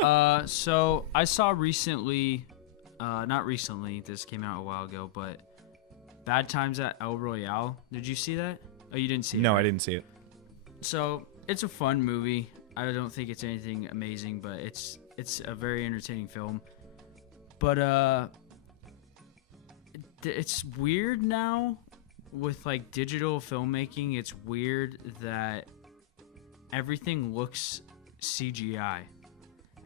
So I saw recently, not recently, this came out a while ago, but Bad Times at El Royale. Did you see that? Oh, you didn't see it? No, right? I didn't see it. So it's a fun movie. I don't think it's anything amazing, but it's a very entertaining film. But it's weird now with like digital filmmaking. It's weird that everything looks CGI.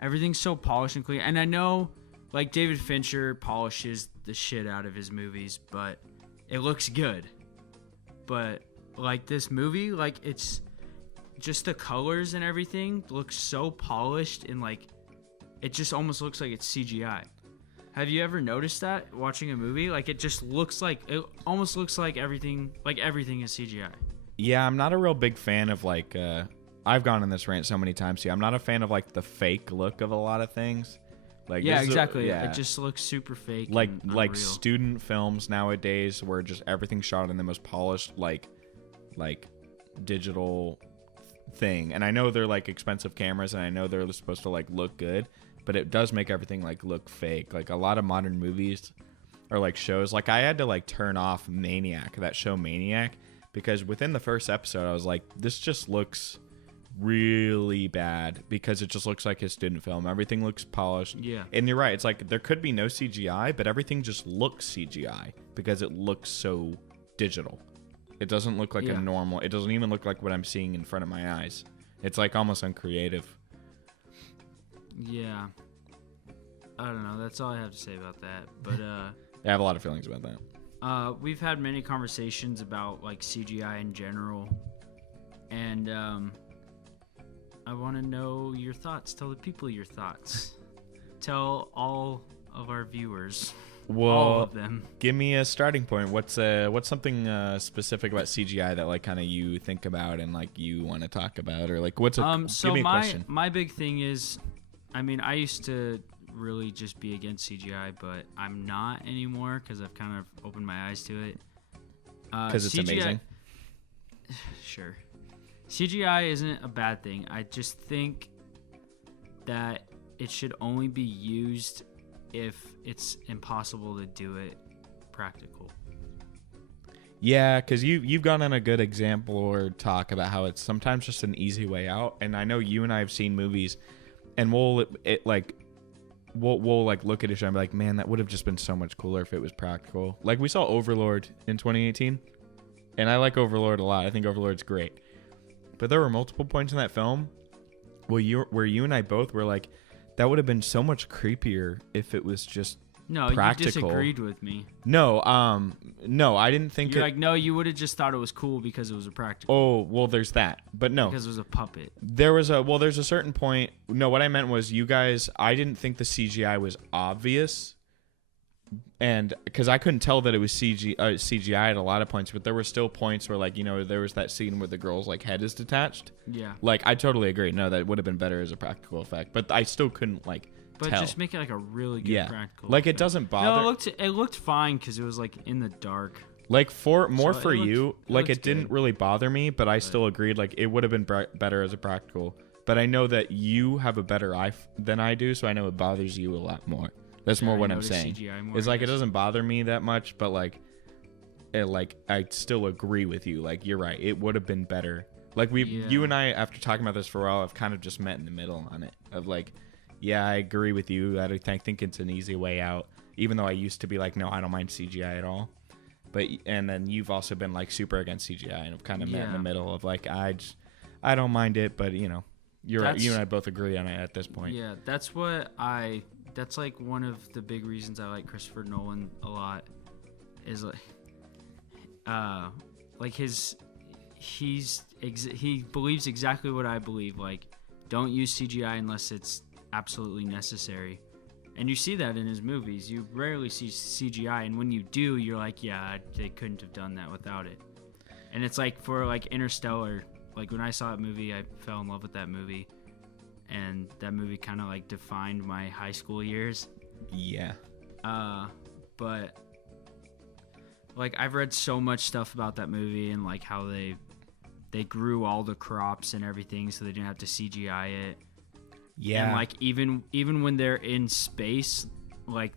Everything's so polished and clean. And I know like David Fincher polishes the shit out of his movies, but it looks good. But like this movie, like it's just the colors and everything looks so polished and like it just almost looks like it's CGI. Have you ever noticed that watching a movie? Like it just looks like it almost looks like everything is CGI. Yeah, I'm not a real big fan of like I've gone on this rant so many times too. I'm not a fan of like the fake look of a lot of things. Like yeah, exactly. It just looks super fake. Like unreal. student films nowadays where just everything's shot in the most polished like digital thing. And I know they're like expensive cameras and I know they're supposed to like look good, but it does make everything like look fake. Like a lot of modern movies or like shows, like I had to like turn off Maniac, that show Maniac, because within the first episode I was like, this just looks really bad because it just looks like a student film. Everything looks polished. Yeah. And you're right. It's like there could be no CGI, but everything just looks CGI because it looks so digital. It doesn't look like a normal. It doesn't even look like what I'm seeing in front of my eyes. It's like almost uncreative. Yeah. I don't know. That's all I have to say about that. But I have a lot of feelings about that. We've had many conversations about like CGI in general, and I want to know your thoughts. Tell the people your thoughts. Tell all of our viewers. Well, all of them. Give me a starting point. What's something specific about CGI that like kind of you think about and like you want to talk about, or like what's a so give me a question. My big thing is, I mean, I used to really just be against CGI, but I'm not anymore because I've kind of opened my eyes to it. Because it's CGI, amazing. Sure. CGI isn't a bad thing. I just think that it should only be used if it's impossible to do it practical. Yeah, because you've gone on a good example or talk about how it's sometimes just an easy way out. And I know you and I have seen movies, and we'll look at each other and be like, man, that would have just been so much cooler if it was practical. Like we saw Overlord in 2018, and I like Overlord a lot. I think Overlord's great. But there were multiple points in that film where you and I both were like, that would have been so much creepier if it was just practical. You disagreed with me. No, I didn't think You're like, no, you would have just thought it was cool because it was a practical. Oh, well, there's that. But no. Because it was a puppet. There's a certain point. No, what I meant was you guys, I didn't think the CGI was obvious. And because I couldn't tell that it was CGI at a lot of points, but there were still points where, like, you know, there was that scene where the girl's like head is detached. Yeah. Like, I totally agree. No, that would have been better as a practical effect, but I still couldn't tell. Just make it like a really good practical. Like effect. It doesn't bother. No, it looked fine because it was like in the dark. Like it didn't really bother me, but I still agreed. Like it would have been better as a practical. But I know that you have a better eye than I do, so I know it bothers you a lot more. That's more what I'm saying. It's like it doesn't bother me that much, but like I still agree with you. Like you're right. It would have been better. Like you and I, after talking about this for a while, have kind of just met in the middle on it. Of like, yeah, I agree with you. I think it's an easy way out. Even though I used to be like, no, I don't mind CGI at all. And then you've also been like super against CGI and have kind of met in the middle of like, I don't mind it, but you know, you and I both agree on it at this point. Yeah, that's like one of the big reasons I like Christopher Nolan a lot is he believes exactly what I believe. Like, don't use CGI unless it's absolutely necessary. And you see that in his movies. You rarely see CGI, and when you do, you're like, yeah, they couldn't have done that without it. And it's like for like Interstellar, like when I saw that movie, I fell in love with that movie. And that movie kind of like defined my high school years. Yeah. But like I've read so much stuff about that movie and like how they grew all the crops and everything so they didn't have to CGI it. Yeah. And like even when they're in space, like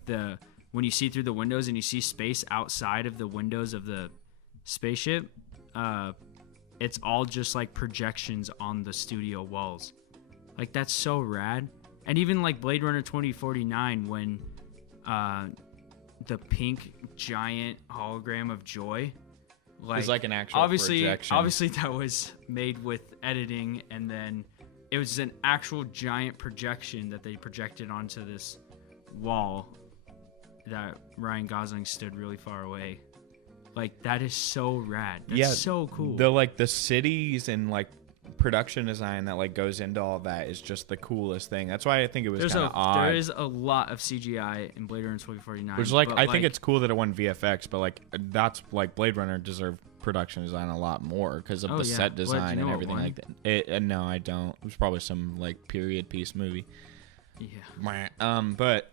when you see through the windows and you see space outside of the windows of the spaceship, it's all just like projections on the studio walls. Like that's so rad. And even like Blade Runner 2049, when the pink giant hologram of Joy, like, it's like an actual projection. Obviously that was made with editing, and then it was an actual giant projection that they projected onto this wall that Ryan Gosling stood really far away. Like that is so rad. That's so cool. The cities and like production design that like goes into all that is just the coolest thing. That's why I think it was kind of odd. There is a lot of CGI in Blade Runner 2049. Which like I think it's cool that it won VFX, but like that's like Blade Runner deserved production design a lot more because of the set design and everything like that. No, I don't. It was probably some like period piece movie. Yeah. But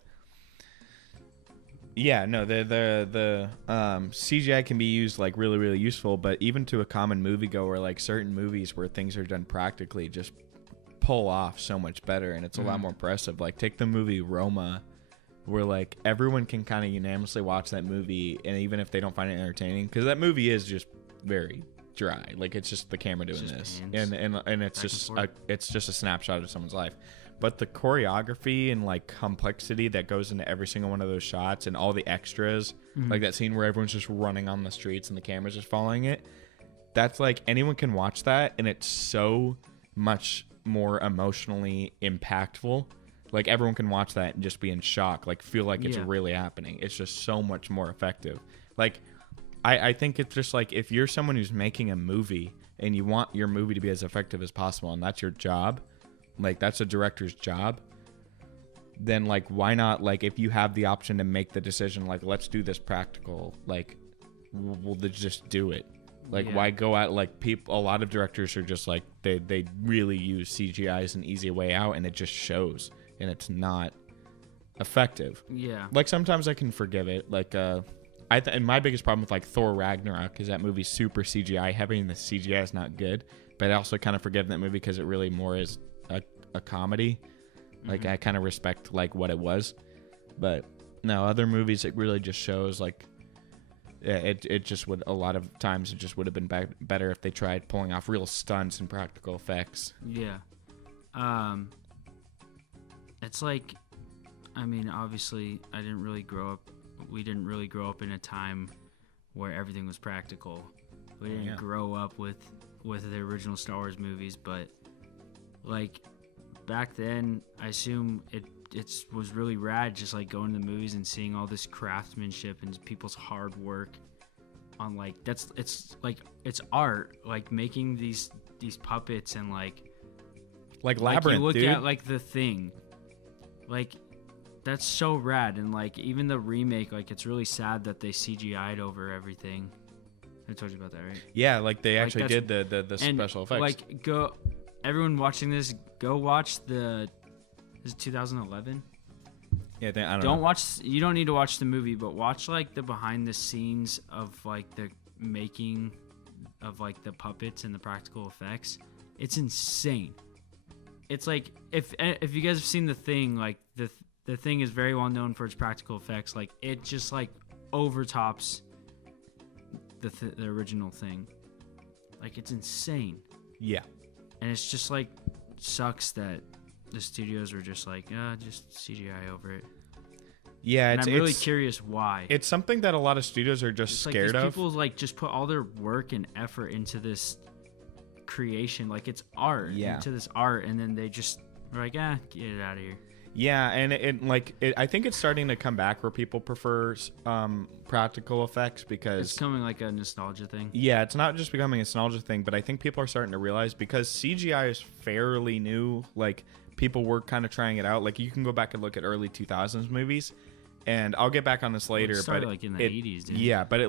yeah, no, the CGI can be used like really, really useful, but even to a common moviegoer, like certain movies where things are done practically just pull off so much better, and it's a lot more impressive. Like take the movie Roma, where like everyone can kind of unanimously watch that movie, and even if they don't find it entertaining, because that movie is just very dry. Like it's just the camera doing this, and it's just a snapshot of someone's life. But the choreography and like complexity that goes into every single one of those shots and all the extras, like that scene where everyone's just running on the streets and the camera's just following it, that's like anyone can watch that, and it's so much more emotionally impactful. Like everyone can watch that and just be in shock, like feel like it's really happening. It's just so much more effective. Like I think it's just like if you're someone who's making a movie and you want your movie to be as effective as possible, and that's your job, like that's a director's job, then like why not, like if you have the option to make the decision, like let's do this practical, like we'll just do it. Like why go out, like people, a lot of directors are just like they really use CGI as an easy way out, and it just shows, and it's not effective. Like sometimes I can forgive it, like and my biggest problem with like Thor Ragnarok is that movie's super CGI heavy, and the CGI is not good, but I also kind of forgive that movie because it really more is a comedy. Like I kind of respect like what it was, but no, other movies it really just shows like it just would, a lot of times it just would have been better if they tried pulling off real stunts and practical effects. It's like, I mean, obviously we didn't really grow up in a time where everything was practical. We didn't grow up with the original Star Wars movies, but like back then I assume it was really rad just like going to the movies and seeing all this craftsmanship and people's hard work on like it's art, like making these puppets, and like Labyrinth, you look dude. at like The Thing, like that's so rad. And like even the remake, like it's really sad that they CGI'd over everything. I told you about that, right? Yeah, like they actually did the special effects. Like everyone watching this, go watch is it 2011? Yeah, I don't know. You don't need to watch the movie, but watch like the behind the scenes of like the making of like the puppets and the practical effects. It's insane. It's like if you guys have seen The Thing, like the Thing is very well known for its practical effects. Like it just like overtops the original Thing. Like it's insane. Yeah. And it's just like sucks that the studios were just like, just CGI over it. Yeah, and I'm really curious why. It's something that a lot of studios are just scared of. People like just put all their work and effort into this creation, like it's art, into this art, and then they just are like, get it out of here. Yeah, and I think it's starting to come back where people prefer practical effects because it's becoming like a nostalgia thing. Yeah, it's not just becoming a nostalgia thing, but I think people are starting to realize because CGI is fairly new, like people were kind of trying it out. Like you can go back and look at early 2000s movies, and I'll get back on this later. It started like in the 80s, didn't it? Yeah, but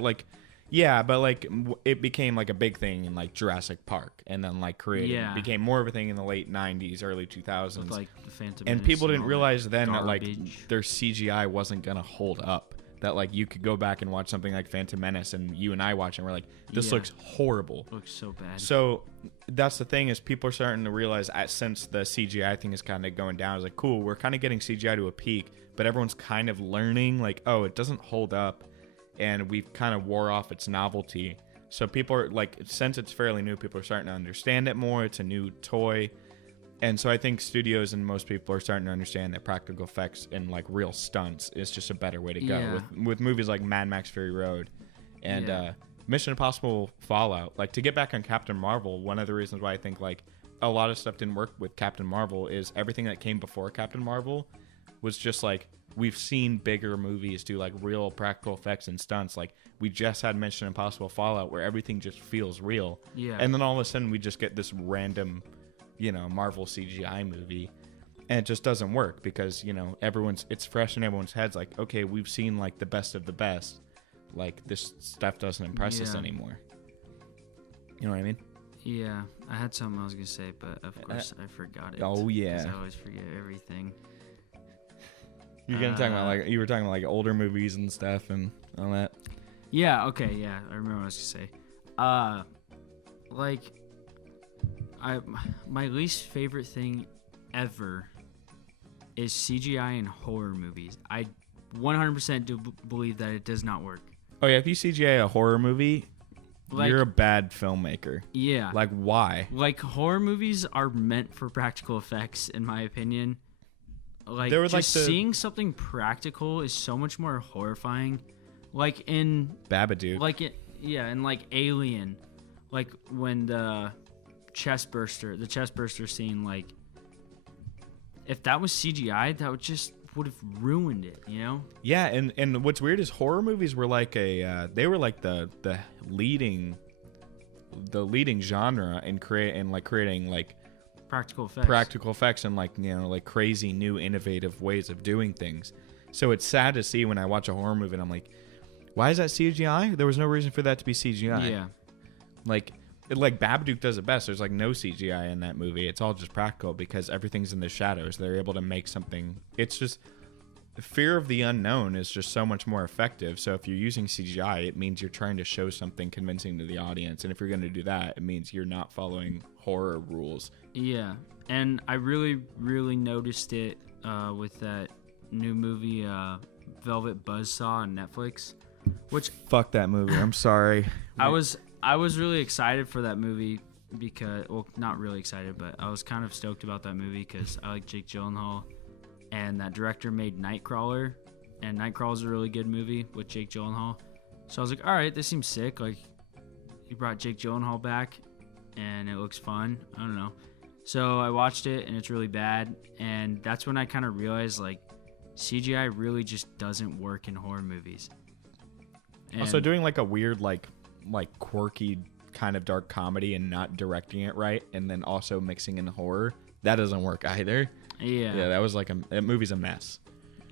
it became like a big thing in like Jurassic Park, and then like became more of a thing in the late 90s, early 2000s. With like the Phantom and Menace, people didn't realize then garbage. that like their CGI wasn't gonna hold up. that like you could go back and watch something like Phantom Menace, and you and I watch and we're like, this looks horrible. Looks so bad. So that's the thing, is people are starting to realize since the CGI thing is kind of going down, it's like, cool, we're kind of getting CGI to a peak, but everyone's kind of learning like, oh, it doesn't hold up, and we've kind of wore off its novelty. So people are like, since it's fairly new, people are starting to understand it more. It's a new toy. And so I think studios and most people are starting to understand that practical effects and like real stunts is just a better way to go. Yeah. With movies like Mad Max Fury Road and Mission Impossible Fallout. Like, to get back on Captain Marvel, one of the reasons why I think like a lot of stuff didn't work with Captain Marvel is everything that came before Captain Marvel was just like, we've seen bigger movies do like real practical effects and stunts. Like, we just had Mission Impossible Fallout where everything just feels real. Yeah. And then all of a sudden we just get this random, Marvel CGI movie, and it just doesn't work because, it's fresh in everyone's heads. Like, okay, we've seen like the best of the best. Like, this stuff doesn't impress us anymore. You know what I mean? Yeah. I had something I was going to say, but of course I forgot it. Oh, yeah. 'Cause I always forget everything. You're going to talk about like, you were talking about like older movies and stuff and all that. Yeah. Okay. Yeah. I remember what I was going to say. My least favorite thing ever is CGI in horror movies. I 100% do believe that it does not work. Oh yeah, if you CGI a horror movie, Like, you're a bad filmmaker. Yeah. Like, why? Like, horror movies are meant for practical effects, in my opinion. Like, There were, just like, seeing something practical is so much more horrifying. Like in Babadook. and like Alien, like when the chest burster scene, like if that was CGI, that would have ruined it, Yeah, and what's weird is horror movies were like they were like the leading genre in creating like practical effects and like crazy new innovative ways of doing things. So it's sad to see when I watch a horror movie and I'm like, why is that CGI? There was no reason for that to be CGI. Yeah. Like Babadook does it best. There's like no CGI in that movie. It's all just practical because everything's in the shadows. They're able to make something. It's just fear of the unknown is just so much more effective. So if you're using CGI, it means you're trying to show something convincing to the audience. And if you're going to do that, it means you're not following horror rules. Yeah. And I really, really noticed it with that new movie, Velvet Buzzsaw on Netflix. Which fuck that movie. I'm sorry. I was really excited for that movie because, well, not really excited, but I was kind of stoked about that movie because I like Jake Gyllenhaal, and that director made Nightcrawler, and Nightcrawler's a really good movie with Jake Gyllenhaal. So I was like, all right, this seems sick. Like, he brought Jake Gyllenhaal back, and it looks fun. I don't know. So I watched it, and it's really bad, and that's when I kind of realized, like, CGI really just doesn't work in horror movies. And also, doing like a weird, like quirky kind of dark comedy and not directing it right, and then also mixing in horror, that doesn't work either. Yeah, that was like that movie's a mess.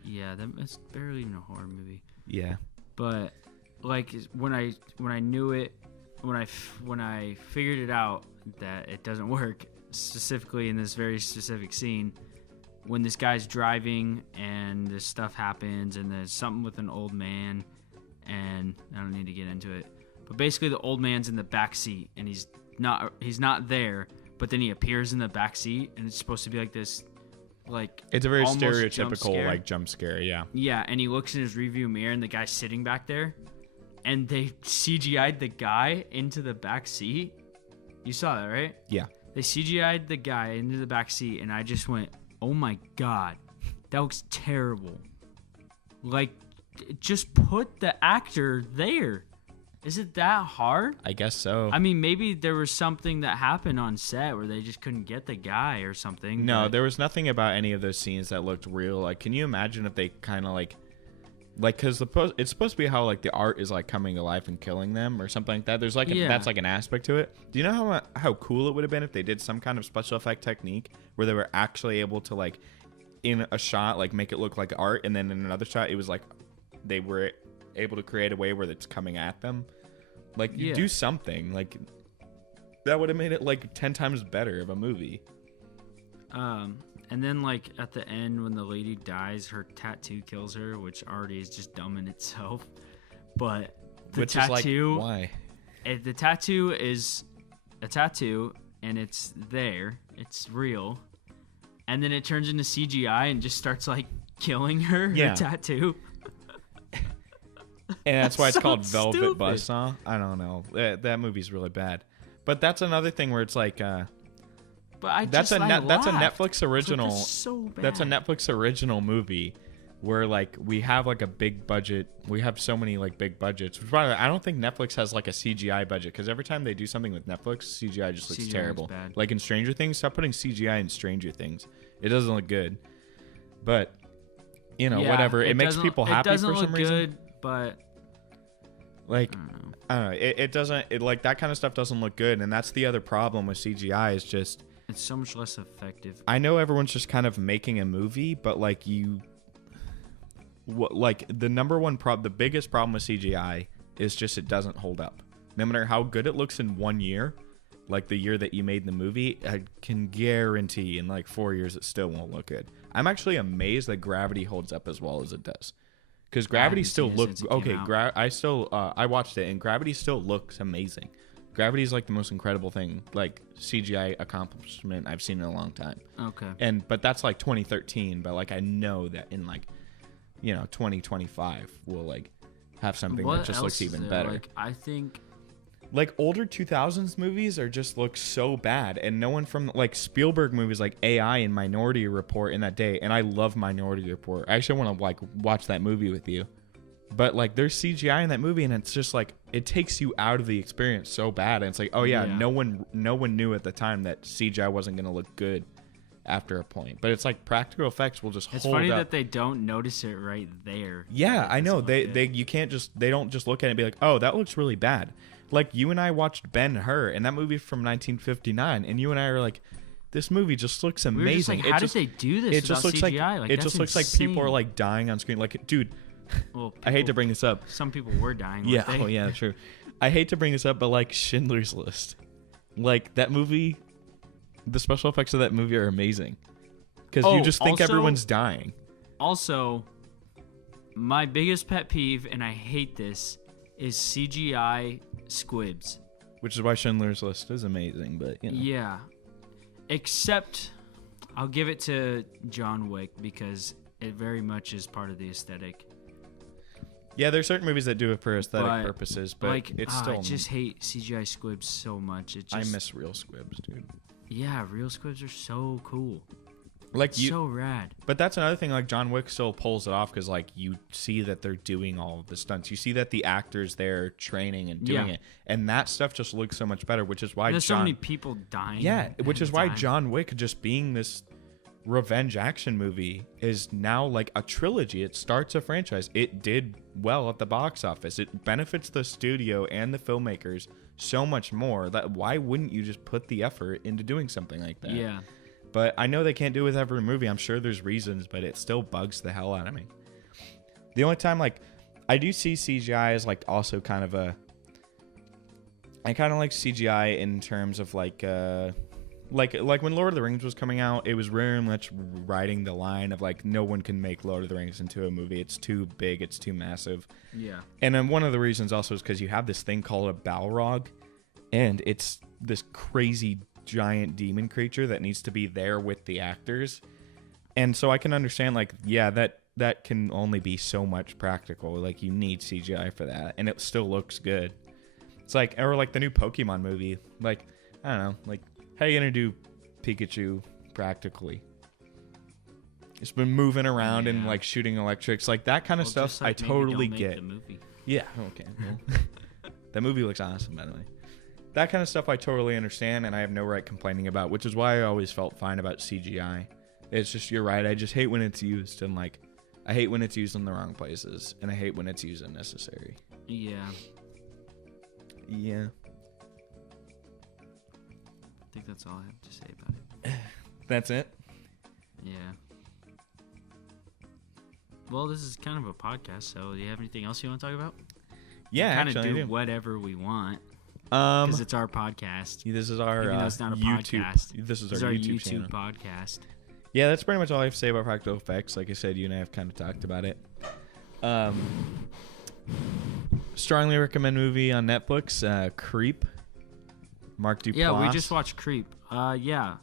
Yeah, it's barely even a horror movie. Yeah, but like when I knew it, when I figured it out that it doesn't work, specifically in this very specific scene, when this guy's driving and this stuff happens and there's something with an old man, and I don't need to get into it, but basically the old man's in the back seat and he's not there, but then he appears in the back seat and it's supposed to be like this, like, it's a very stereotypical jump scare. Yeah, and he looks in his rearview mirror and the guy's sitting back there, and they CGI'd the guy into the back seat. You saw that, right? Yeah. They CGI'd the guy into the back seat, and I just went, oh my god, that looks terrible. Like, just put the actor there. Is it that hard? I guess so. I mean, maybe there was something that happened on set where they just couldn't get the guy or something. No, there was nothing about any of those scenes that looked real. Like, can you imagine if they kind of like, because it's supposed to be how like the art is like coming to life and killing them or something like that. There's like that's like an aspect to it. Do you know how cool it would have been if they did some kind of special effect technique where they were actually able to, like, in a shot, like, make it look like art, and then in another shot it was like they were able to create a way where it's coming at them. Like, you do something like that would have made it like 10 times better of a movie. And then, like, at the end, when the lady dies, her tattoo kills her, which already is just dumb in itself. But the Which tattoo... is like, why? The tattoo is a tattoo, and it's there. It's real. And then it turns into CGI and just starts, like, killing her, her tattoo. And that's why it's called Velvet stupid. Buzzsaw. I don't know. That movie's really bad. But that's another thing where it's like... that's a Netflix original. Like, so bad. That's a Netflix original movie where like we have like a big budget. We have so many like big budgets. Which, by the way, I don't think Netflix has like a CGI budget because every time they do something with Netflix, CGI just looks terrible. Bad. Like in Stranger Things, stop putting CGI in Stranger Things. It doesn't look good. But whatever. It makes people happy for some reason. It doesn't look good, but like I don't know. It doesn't. It like that kind of stuff doesn't look good, and that's the other problem with CGI is just. It's so much less effective. I know everyone's just kind of making a movie, but like the biggest problem with CGI is just it doesn't hold up. No matter how good it looks in 1 year, like the year that you made the movie, I can guarantee in like 4 years it still won't look good. I'm actually amazed that Gravity holds up as well as it does. Because Gravity still looks okay. I watched it and Gravity still looks amazing. Gravity is like the most incredible thing, like CGI accomplishment I've seen in a long time. Okay. But that's like 2013. But like I know that in like, 2025 we'll like have something that just looks even better. Like I think, like older 2000s movies look so bad, and no one from like Spielberg movies like AI and Minority Report in that day. And I love Minority Report. I actually want to like watch that movie with you. But like there's CGI in that movie and it's just like it takes you out of the experience so bad, and it's like, oh yeah. no one knew at the time that CGI wasn't going to look good after a point. But it's like practical effects will just hold up. It's funny that they don't notice it right there. Yeah, I know. They don't just look at it and be like, "Oh, that looks really bad." Like you and I watched Ben-Hur, and that movie from 1959, and you and I are like, this movie just looks amazing. We were just like, how did they do this it just looks CGI? Like it just looks like people are like dying on screen. Like, dude, well, I hate to bring this up. Some people were dying. Yeah, oh yeah, true. I hate to bring this up, but like Schindler's List, like that movie, the special effects of that movie are amazing because you just think everyone's dying. Also, my biggest pet peeve, and I hate this, is CGI squibs. Which is why Schindler's List is amazing, but Yeah, except I'll give it to John Wick because it very much is part of the aesthetic. Yeah, there's certain movies that do it for aesthetic purposes, but like, it's still... I just hate CGI squibs so much. I miss real squibs, dude. Yeah, real squibs are so cool. Like so rad. But that's another thing, like John Wick still pulls it off because like you see that they're doing all of the stunts. You see that the actors there training and doing it. And that stuff just looks so much better, which is why there's so many people dying. Yeah, which is why John Wick just being this revenge action movie is now like a trilogy. It starts a franchise. It did well at the box office. It benefits the studio and the filmmakers so much more that why wouldn't you just put the effort into doing something like that? Yeah. But I know they can't do it with every movie. I'm sure there's reasons, but it still bugs the hell out of me. The only time like I do see CGI as like also kind of I kind of like CGI in terms of like when Lord of the Rings was coming out, it was very much riding the line of like no one can make Lord of the Rings into a movie. It's too big. It's too massive. Yeah. And then one of the reasons also is because you have this thing called a Balrog, and it's this crazy giant demon creature that needs to be there with the actors. And so I can understand like, yeah, that can only be so much practical. Like you need CGI for that, and it still looks good. It's like, or like the new Pokemon movie. Like, I don't know, like how are you gonna do Pikachu practically? It's been moving around and like shooting electrics, like that kind of stuff. Like I totally get. The movie. Yeah. Okay. Well, that movie looks awesome, by the way. That kind of stuff I totally understand, and I have no right complaining about, which is why I always felt fine about CGI. It's just, you're right, I just hate when it's used, and like, I hate when it's used in the wrong places, and I hate when it's used unnecessary. Yeah. Yeah. I think that's all I have to say about it. That's it? Yeah. Well, this is kind of a podcast, so do you have anything else you want to talk about? Yeah, kind actually, of do whatever we want. Because it's our podcast. This is our Even though it's not a YouTube. podcast. This is our YouTube channel. podcast. Yeah, that's pretty much all I have to say about practical effects. Like I said, you and I have kind of talked about it. Strongly recommend movie on Netflix, Creep. Mark Duplass. Yeah, we just watched Creep. Yeah.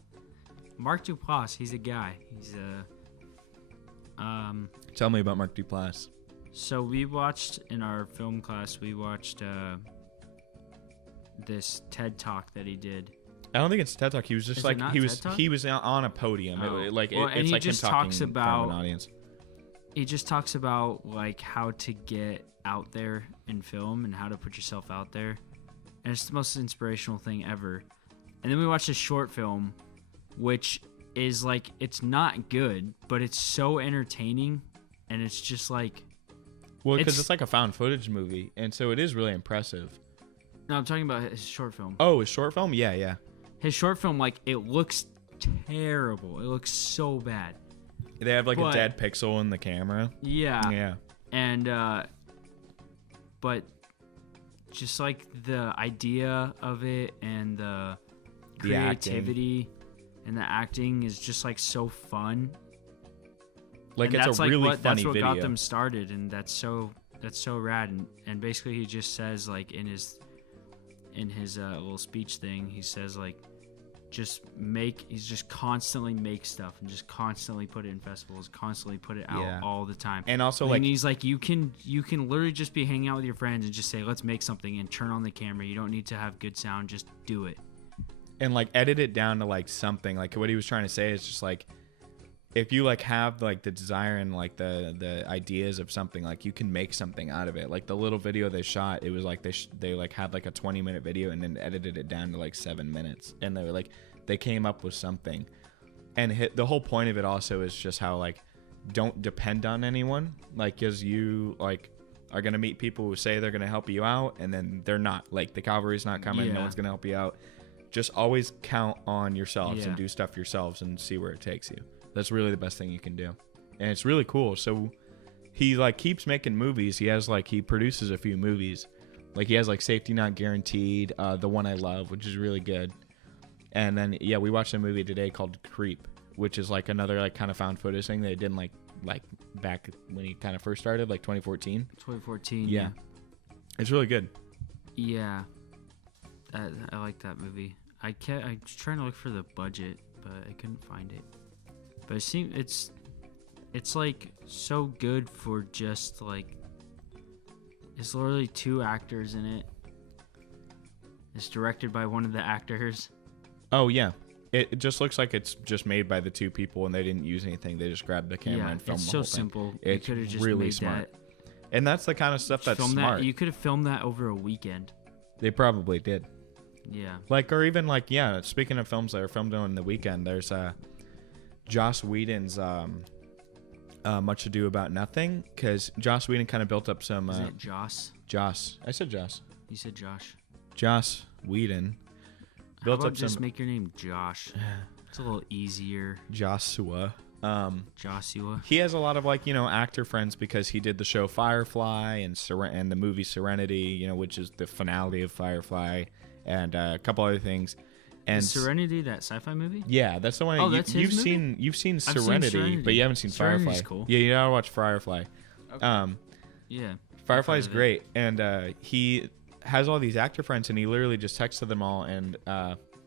Mark Duplass, he's a guy. He's Tell me about Mark Duplass. So we watched, in our film class, we watched this TED Talk that he did. I don't think it's TED Talk. He was just like he was on a podium. Oh. It's like and he like just him talking talks in about front of an audience. He just talks about like how to get out there in film and how to put yourself out there, and it's the most inspirational thing ever. And then we watched a short film, which is like, it's not good, but it's so entertaining, and it's just like, well, because it's like a found footage movie, and so it is really impressive. No, I'm talking about his short film. Oh, his short film? Yeah. His short film, like, it looks terrible. It looks so bad. They have like a dead pixel in the camera. Yeah. And but just like the idea of it and the creativity and the acting is just like so fun. Like, and it's a really funny that's what video. got them started, and that's so rad. And basically he just says, like, in his little speech thing, he says like, he's just constantly make stuff and just constantly put it in festivals, constantly put it out all the time. And also, and like, he's like, you can literally just be hanging out with your friends and just say, let's make something, and turn on the camera. You don't need to have good sound, just do it. And like edit it down to like something. Like, what he was trying to say is just like, if you like have like the desire and like the ideas of something, like you can make something out of it. Like the little video they shot, it was like they like had like a 20-minute video and then edited it down to like 7 minutes, and they were like, they came up with something. And the whole point of it also is just how like, don't depend on anyone, like, because you like are gonna meet people who say they're gonna help you out, and then they're not. Like, the cavalry's not coming, no one's gonna help you out. Just always count on yourselves and do stuff yourselves and see where it takes you. That's really the best thing you can do. And it's really cool. So he like keeps making movies. He produces a few movies. Like, he has like Safety Not Guaranteed, The One I Love, which is really good. And then we watched a movie today called Creep, which is like another like kind of found footage thing they did like back when he kind of first started, like 2014. 2014. Yeah. It's really good. Yeah. I like that movie. I was trying to look for the budget, but I couldn't find it. But it seems it's like so good for just like, it's literally 2 actors in it. It's directed by one of the actors. Oh yeah, it just looks like it's just made by the 2 people, and they didn't use anything. They just grabbed the camera and filmed the whole thing. It's so simple. It's just really made smart. And that's the kind of stuff that's smart. You could have filmed that over a weekend. They probably did. Yeah. Like, or even like, speaking of films that are filmed on the weekend, there's Joss Whedon's Much Ado About Nothing, because Joss Whedon kind of built up some... Is it Joss? Joss. I said Joss. You said Josh. Joss Whedon. How about just make your name Josh? It's a little easier. Joshua. Joshua. He has a lot of like, actor friends, because he did the show Firefly and the movie Serenity, which is the finale of Firefly, and a couple other things. And is Serenity that sci-fi movie? Yeah, that's the one. Oh, that's his movie? You've seen Serenity, but you haven't seen Firefly. Cool. Yeah, you gotta watch Firefly. Okay. Yeah. Firefly is great, and he has all these actor friends, and he literally just texted them all and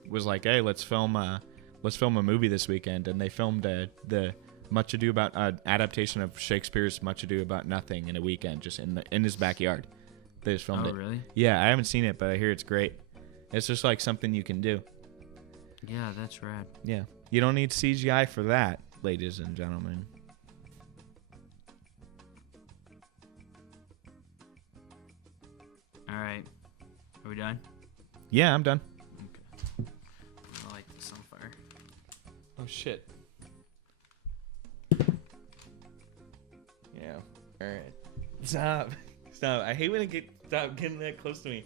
was like, "Hey, let's film a movie this weekend." And they filmed the Much Ado About adaptation of Shakespeare's Much Ado About Nothing in a weekend, just in his backyard. They just filmed it. Oh, really? Yeah, I haven't seen it, but I hear it's great. It's just like something you can do. Yeah, that's rad. Yeah. You don't need CGI for that, ladies and gentlemen. All right. Are we done? Yeah, I'm done. Okay. I like this on fire. Oh, shit. Yeah. All right. Stop. I hate when stop getting that close to me.